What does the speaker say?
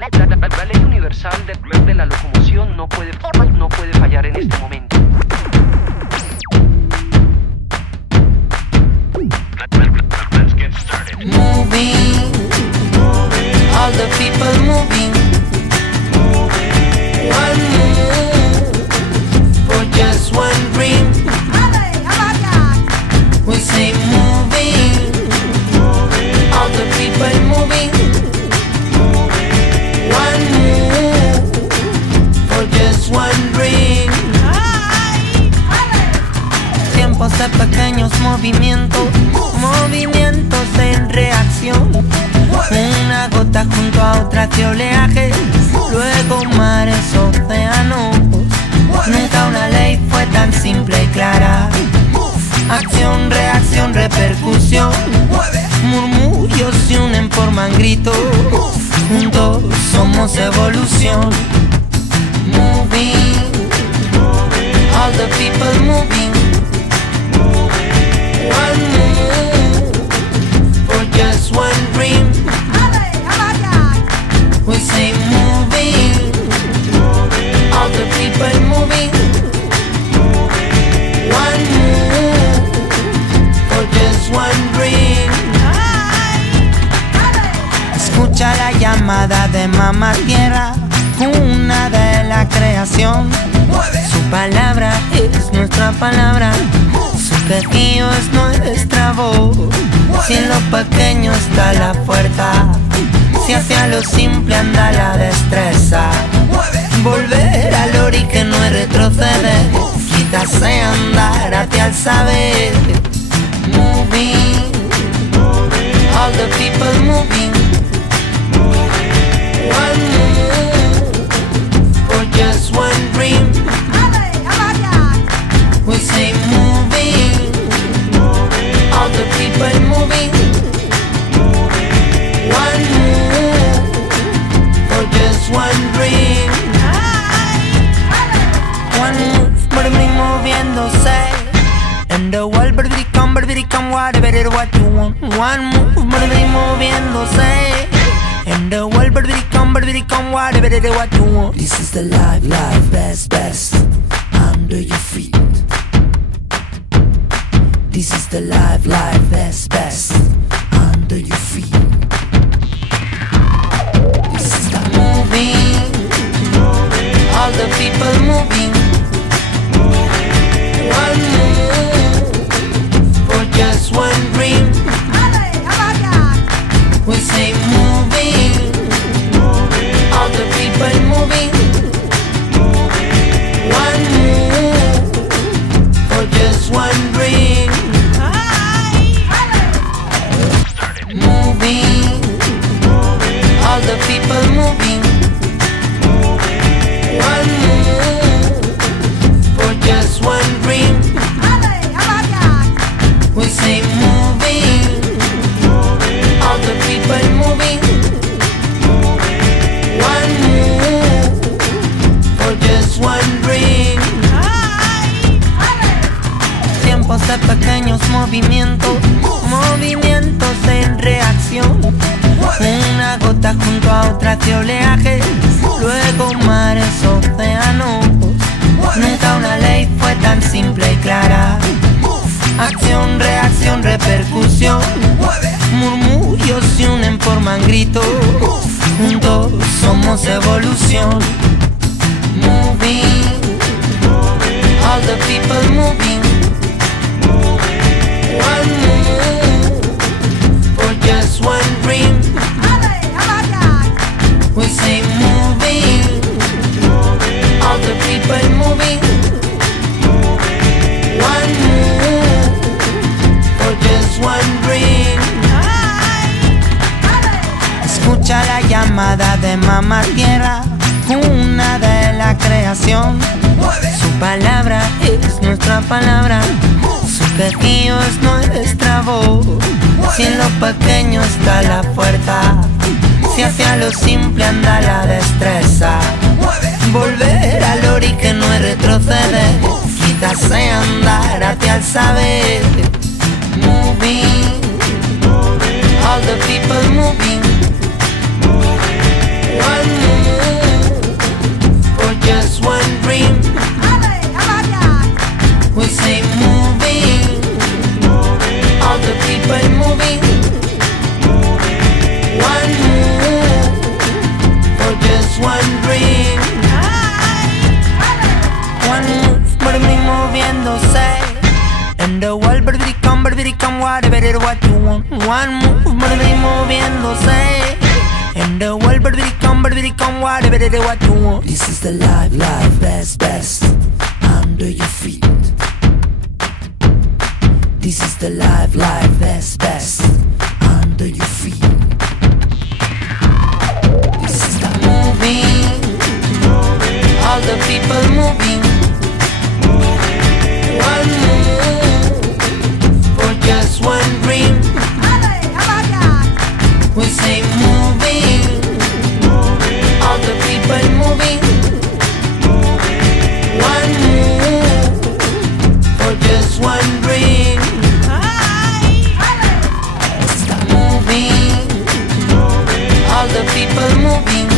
La ley universal de la locomoción no puede fallar en este momento. Let's get started. Moving, all the people moving. One move for just one dream. We say moving, all the people moving. One move for just one dream. Tiempos de pequeños movimientos, movimientos en reacción. Una gota junto a otra que oleajes, luego mares, océanos. Nunca una ley fue tan simple y clara. Acción, reacción, repercusión. Murmullos se unen, forman gritos. Juntos somos evolución. Moving, all the people moving. One move for just one dream. We say moving, all the people moving. One move for just one dream. Escucha la llamada de Mamá Tierra, cuna de la creación. Su palabra es nuestra palabra, su quejío es nuestra voz. Si en lo pequeño está la fuerza, si hacia lo simple anda la destreza. Volver al ori que no es retroceder, quizás andar hacia el saber. Moving, all the people moving. One move for just one dream. We say moving, all the people moving. One move for just one dream. One move, baby, moviéndose. And the world, baby, come, whatever what you want. One move, baby, moviéndose. And the world, baby, come, whatever what you want. This is the life, best, under your feet. This is the life, best, under your feet. This is the moving, all the people moving. One move for just one dream. We say moving, all the people moving. One move for just one dream. Moving, all the people moving. One move for just one dream. We say moving, all the people moving. One move for just one dream. Tiempos de pequeños movimientos, movimientos en reacción. Una gota junto a otra que oleajes, luego mares, océanos. Nunca una ley fue tan simple y clara. Acción, reacción, repercusión. Murmullos se unen, forman gritos. Juntos somos evolución. Moving, all the people moving. One move for just one dream. We say moving, all the people moving. One move for just one dream. Escucha la llamada de Mamá Tierra, cuna de la creación. Su palabra es nuestra palabra, su quejío es nuestra voz. Si en lo pequeño está la fuerza, si hacia lo simple anda la destreza. Volver al ori que no es retroceder, quizás sea andar hacia el saber. Moving, all the people moving. One one dream. One move, baby, moviéndose. And the world, baby, come, whatever what you want. One move, baby, moviéndose. And the world, baby, come, whatever what you want. This is the life, best, under your feet. This is the life, best, under your feet. This is the moving, all the people moving. One move, for just one dream. We say moving, all the people moving. One move, for just one dream. Stop moving, all the people moving.